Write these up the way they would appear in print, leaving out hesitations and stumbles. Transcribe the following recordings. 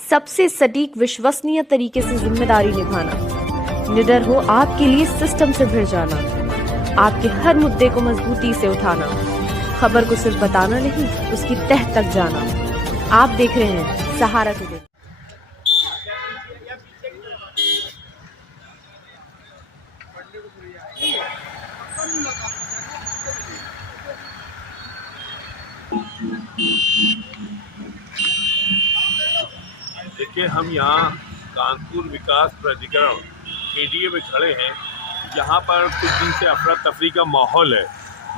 सबसे सटीक विश्वसनीय तरीके से जिम्मेदारी निभाना, निडर हो आपके लिए सिस्टम से भिड़ जाना, आपके हर मुद्दे को मजबूती से उठाना, खबर को सिर्फ बताना नहीं उसकी तह तक जाना। आप देख रहे हैं सहारा टुडे। देखिए, हम यहाँ कानपुर विकास प्राधिकरण केडीए में खड़े हैं। यहाँ पर कुछ दिन से अफरा तफरी का माहौल है।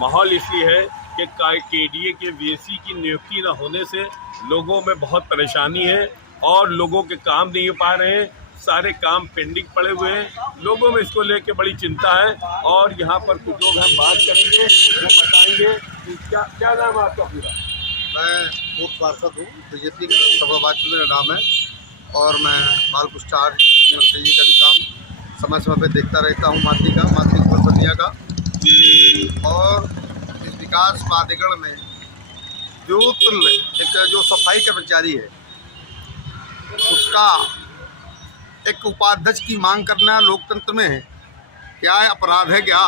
माहौल इसलिए है कि केडीए के वीएसी की नियुक्ति न होने से लोगों में बहुत परेशानी है और लोगों के काम नहीं हो पा रहे हैं। सारे काम पेंडिंग पड़े हुए हैं। लोगों में इसको लेके बड़ी चिंता है और यहाँ पर कुछ लोग हम बात करेंगे, वो बताएंगे कि क्या नाम है आपका पूरा? मैं पूर्व पार्षद हूँ बीजेपी का, सभाबाजी मेरा नाम है और मैं बाल पुष्टार मंत्री जी का भी काम समय समय पे देखता रहता हूँ, मातृ परिषदिया का। और इस विकास प्राधिकरण में जो सफाई कर्मचारी है उसका एक उपाध्यक्ष की मांग करना लोकतंत्र में क्या है, अपराध है क्या?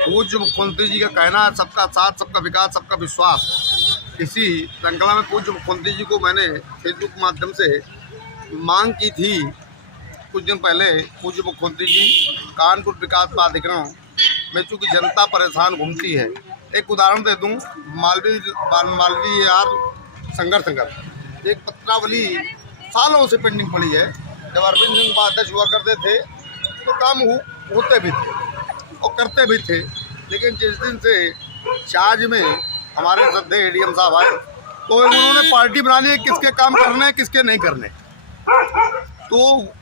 पूज्य मुख्यमंत्री जी का कहना है सबका साथ, सबका विकास, सबका विश्वास। इसी श्रृंखला में पूज्य मुख्यमंत्री जी को मैंने फेसबुक के माध्यम से मांग की थी कुछ दिन पहले। पूज्य मुख्यमंत्री जी कानपुर विकास प्राधिकरण में चूँकि जनता परेशान घूमती है, एक उदाहरण दे दूं, मालवीय यार संघर्ष एक पत्रावली सालों से पेंडिंग पड़ी है। जब अरविंद सिंह उपाध्यक्ष हुआ करते थे तो काम होते भी थे और करते भी थे, लेकिन जिस दिन से चार्ज में हमारे श्रद्धेय एडीएम साहब आए तो उन्होंने पार्टी बना ली किसके काम करने किसके नहीं करने। तो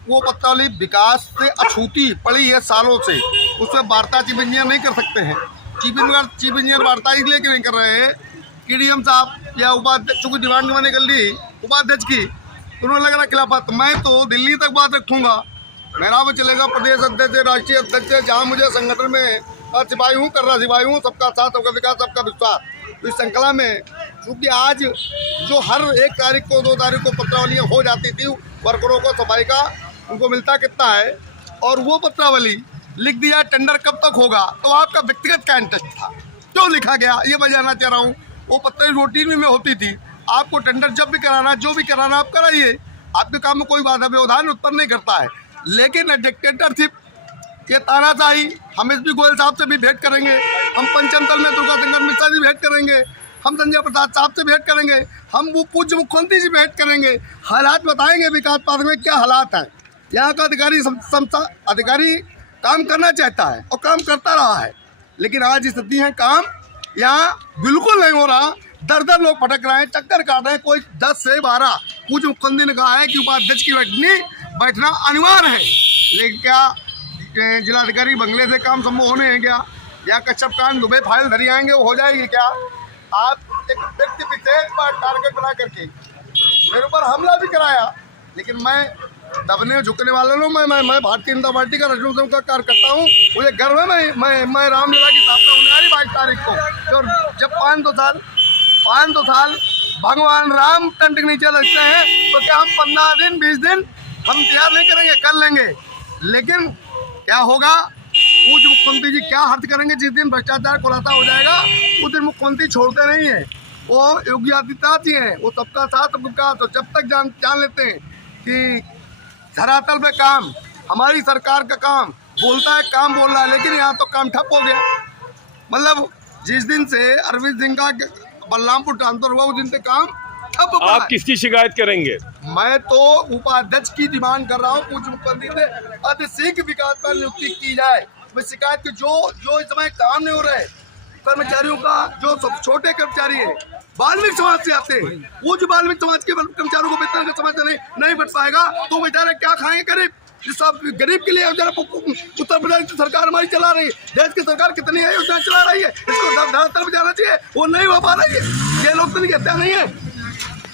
वो पत्रावली विकास से अछूती पड़ी है सालों से, उसमें वार्ता चीफ इंजीनियर नहीं कर सकते हैं। चीफ इंजीनियर वार्ता इसलिए नहीं कर रहे हैं कि एडीएम साहब या उपाध्यक्ष की डिमांड मैंने कर ली उपाध्यक्ष की, उन्होंने लग रहा खिलाफत। मैं तो दिल्ली तक बात रखूँगा, मेरा वो चलेगा प्रदेश अध्यक्ष, राष्ट्रीय अध्यक्ष, जहाँ मुझे संगठन में सिपाही हूँ, कर रहा सिपाही हूँ, सबका साथ, सबका विकास, सबका विश्वास। तो इस श्रृंखला में चूँकि आज जो हर 1 तारीख को 2 तारीख को पत्रावलियाँ हो जाती थी वर्करों को सफाई का, उनको मिलता कितना है, और वो पत्रावली लिख दिया टेंडर कब तक होगा, तो आपका व्यक्तिगत क्या इंटरेस्ट था, क्यों लिखा गया, ये मैं जानना चाह रहा हूँ। वो पत्र रूटीन में होती थी, आपको टेंडर जब भी कराना, जो भी कराना आप कराइए, आपके काम में कोई बाधा व्यवधान उत्पन्न नहीं करता है। लेकिन डिक्टेटरशिप, ये तानाशाही, हम एस पी गोयल साहब से भी भेंट करेंगे, हम पंचम तल में दुर्गा शंकर मिश्रा जी भेंट करेंगे, हम संजय प्रसाद साहब से भेंट करेंगे, हम वो पूज्य मुख्यमंत्री जी भेंट करेंगे, हालात बताएंगे विकास पार्क में क्या हालात हैं। यहाँ का अधिकारी काम करना चाहता है और काम करता रहा है, लेकिन आज स्थिति है काम यहाँ बिल्कुल नहीं हो रहा। दर लोग भटक रहे हैं, चक्कर काट रहे हैं। कोई 10 से 12 पूज्य मुख्यमंत्री ने कहा है कि उपाध्यक्ष की बैठना अनिवार्य है, लेकिन क्या जिलाधिकारी बंगले से काम संभव होने हैं क्या? या कश्यप कांड दुबई फाइल धरी आएंगे, वो हो जाएगी क्या? आप एक व्यक्ति विशेष पर टारगेट बना करके मेरे ऊपर हमला भी कराया, लेकिन मैं दबने झुकने वाला नहीं। मैं भारतीय जनता पार्टी का रजनीकांत का कार्यकर्ता हूँ। मुझे गर्व है मैं रामलीला की स्थापना होने वाली 22 तारीख को, जब 500 साल भगवान राम टेंट के नीचे लगते हैं, तो क्या हम 15 दिन 20 दिन हम तैयार नहीं करेंगे? कर लेंगे, लेकिन क्या होगा? पूज्य मुख्यमंत्री जी क्या हर्ज करेंगे? जिस दिन भ्रष्टाचार खुलासा हो जाएगा उस दिन मुख्यमंत्री छोड़ते नहीं है। वो योगी आदित्यनाथ जी हैं, वो सबका साथ सबका विकास। तो जब तक जान लेते हैं कि धरातल पे काम, हमारी सरकार का काम बोलता है, काम बोल रहा है, लेकिन यहाँ तो काम ठप हो गया। मतलब जिस दिन से अरविंद सिंह का बलरामपुर ट्रांसफर हुआ उस दिन से काम ठप हो। आप किसकी शिकायत करेंगे? मैं तो उपाध्यक्ष की डिमांड कर रहा हूँ, पूज्य मुख्यमंत्री से अतिशीघ्र विकास पर नियुक्ति की जाए। मैं शिकायत की जो इस समय काम नहीं हो रहे कर्मचारियों का, जो सब छोटे कर्मचारी है वाल्मीकि समाज से आते हैं, वो जो वाल्मीकि समाज के कर्मचारियों को वेतन का समझ नहीं बढ़ पाएगा तो बेचारे क्या खाएंगे? गरीब के लिए उत्तर प्रदेश की सरकार हमारी चला रही है, देश की सरकार कितनी है योजना चला रही है, इसको धरातल पे जाना चाहिए, वो नहीं हो पा रही है। ये लोकतंत्र की हत्या नहीं है,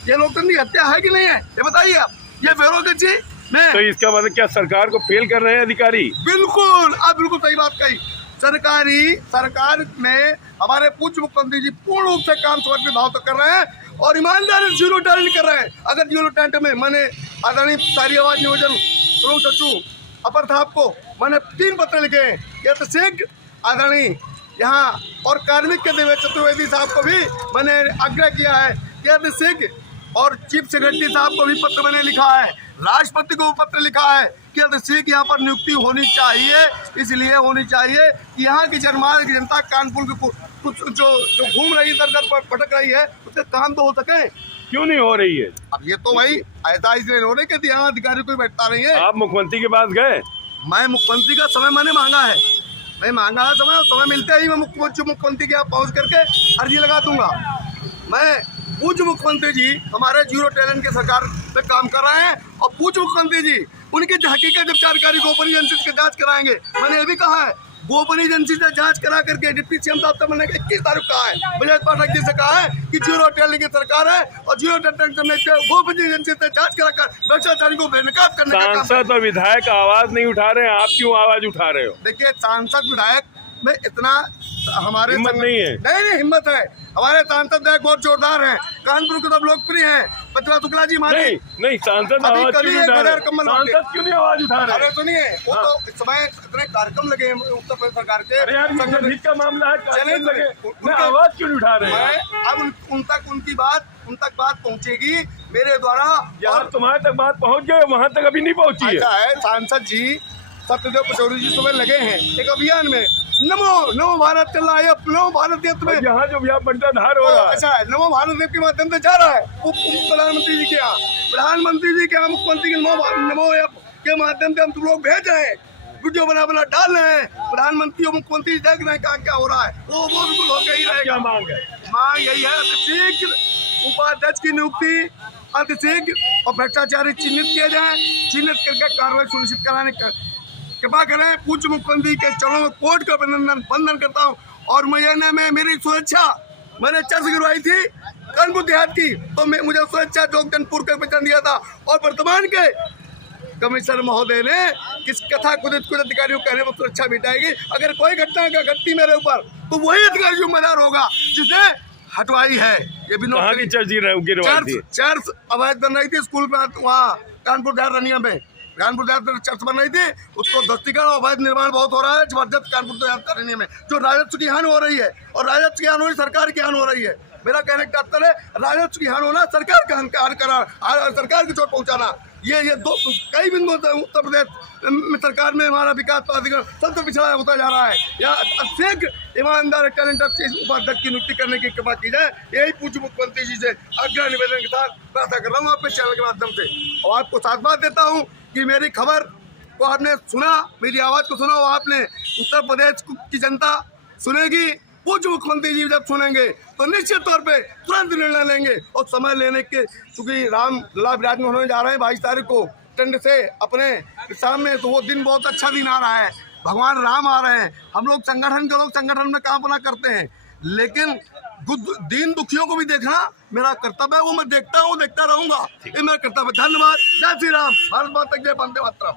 ये लोकतंत्र की हत्या है कि नहीं है, ये बताइए आप। ये ब्यूरोक्रेसी में, तो इसका मतलब क्या सरकार को फेल कर रहे हैं अधिकारी? बिल्कुल, आप बिल्कुल सही बात कही। सरकार में हमारे पूज्य मुख्यमंत्री जी पूर्ण रूप से काम समर्पित भाव तक कर रहे हैं और ईमानदारी जीरो टैलेंट कर रहे हैं। अगर जीरो टैलेंट में मैंने आदरणीय शहरी आवास नियोजन प्रमुख सचिव अपर साहब को मैंने 3 पत्र लिखे हैं। यह शीघ्र आदरणीय यहाँ और कार्मिक के देवेश चतुर्वेदी साहब को भी मैंने आग्रह किया है कि यह शीघ्र, और चीफ सेक्रेटरी साहब को भी पत्र मैंने लिखा है, राष्ट्रपति को पत्र लिखा है कि शीघ्र यहाँ पर नियुक्ति होनी चाहिए। इसलिए होनी चाहिए कि यहाँ की जनमानस की जनता कानपुर के कुछ जो घूम रही इधर उधर भटक रही है, उससे काम तो हो सके। क्यों नहीं हो रही है? अब ये तो भाई ऐसा इसलिए हो रही कि यहाँ अधिकारी कोई बैठता नहीं है। आप मुख्यमंत्री के पास गए? मैं मुख्यमंत्री का समय मैंने मांगा है, मैं मांगा है समय, और समय मिलते ही मैं मुख्यमंत्री के यहाँ पहुँच करके अर्जी लगा दूंगा। मैं पूज्य मुख्यमंत्री जी हमारे जीरो टैलेंट के सरकार पे काम कर रहे हैं, और पूज्य मुख्यमंत्री जी उनकी हकीकत जब जानकारी गोपनीय एजेंसी से जांच कराएंगे। मैंने ये भी कहा है गोपनीय एजेंसी से जांच करा करके डिप्टी सीएम साहब से मैंने 21 तारीख कहा है, बजाज पाठक जी से कहा है कि जीरो टैलेंट की सरकार है, और जीरो टैलेंट गोपनीय एजेंसी से जांच करा कर भ्रष्टाचारी को बेनकाब करने का काम। सांसद और विधायक आवाज नहीं उठा रहे हैं, आप क्यों आवाज उठा रहे हो? देखिए, सांसद विधायक में इतना हमारे हिम्मत नहीं है। नहीं, हिम्मत है। हमारे सांसद विधायक बहुत जोरदार हैं, कानपुर के सब लोकप्रिय हैं। प्रतिभा शुक्ला जी हमारे नहीं सांसद आवाज क्यों नहीं उठा रहे? सांसद क्यों नहीं आवाज उठा रहे? अरे सुनिए, वो तो इस समय इतने कार्यक्रम लगे हैं उत्तर प्रदेश सरकार के। अरे यार, ये हित का मामला है, कार्यक्रम लगे, उनके आवाज क्यों नहीं उठा रहे हैं? अब उन तक बात पहुंचेगी मेरे द्वारा। यार तुम्हारे तक बात पहुंच गई, वहाँ तक अभी नहीं पहुंची है। ऐसा है, सांसद जी सत्यदेव पचौरी जी सुबह लगे हैं एक अभियान में, नमो भारत चल रहा है, नमो भारत ऐप में यहाँ जो व्याप बंटाधार हो रहा है, अच्छा है, नमो भारत ऐप के माध्यम से जा रहा है प्रधानमंत्री जी के यहाँ, मुख्यमंत्री के नमो ऐप के माध्यम से हम तुम लोग भेज रहे हैं, वीडियो बना डाल रहे हैं। प्रधानमंत्री और मुख्यमंत्री देख रहे हैं क्या हो रहा है, वो बिल्कुल होकर ही रहेगा। क्या मांग है? मांग यही है, शीघ्र उपाध्यक्ष की नियुक्ति अतिशीघ्र, और भ्रष्टाचारी चिन्हित किए जाए, चिन्हित करके कार्रवाई सुनिश्चित कराने का कृपा करें। पूज्य मुख्यमंत्री के चरणों में कोर्ट का बंधन करता हूँ, और मैं मेरी सुरक्षा मैंने चर्च गिरवाई थी कानपुर देहात की, तो मुझे सुरक्षा जोगदनपुर का वचन दिया था, और वर्तमान के कमिश्नर महोदय ने किस कथा कुछ अधिकारियों को कहने पर सुरक्षा मिटाएगी। अगर कोई घटना घटती मेरे ऊपर, तो वही अधिकारी जिम्मेदार होगा जिसने हटवाई है। ये भी चर्च अवैध बन रही थी स्कूल में, वहाँ कानपुर देहात रनिया में चर्च बन रही थी, उसको ध्वस्तीकरण और अवैध निर्माण बहुत हो रहा है जबरदस्त कानपुर देहात रनिया में, जो राजस्व की हानि हो रही है, और राजस्व की हानि हो रही, सरकार की हानि हो रही है। मेरा कहने का तात्पर्य है, राजस्व की हानि होना, सरकार का हानि कराना, सरकार की चोट पहुँचाना, ये दो कई बिंदुओं से उत्तर प्रदेश में सरकार में हमारा विकास प्राधिकरण सबसे पिछड़ा होता जा रहा है। यहाँ शीघ्र ईमानदार टैलेंट उपाध्यक्ष की नियुक्ति करने की कृपा की जाए, यही पूज्य मुख्यमंत्री जी से आग्रह निवेदन के साथ प्रार्थना कर रहा हूँ आपके चैनल के माध्यम से। और आपको साथ बात देता हूँ कि मेरी खबर को आपने सुना, मेरी आवाज़ को सुना, और आपने उत्तर प्रदेश की जनता सुनेगी। पूज्य मुख्यमंत्री जी जब सुनेंगे तो निश्चित तौर पे तुरंत निर्णय लेंगे, और समय लेने के चूंकि राम लला विराजमान होने जा रहे हैं 22 तारीख को ठंड से अपने सामने, तो वो दिन बहुत अच्छा दिन आ रहा है, भगवान राम आ रहे हैं। हम लोग संगठन के लोग संगठन में काम अपना करते हैं, लेकिन दीन दुखियों को भी देखना मेरा कर्तव्य है, वो मैं देखता हूँ, देखता रहूंगा, ये मेरा कर्तव्य। धन्यवाद। जय श्री राम। भारत माता की जय। वंदे मातरम।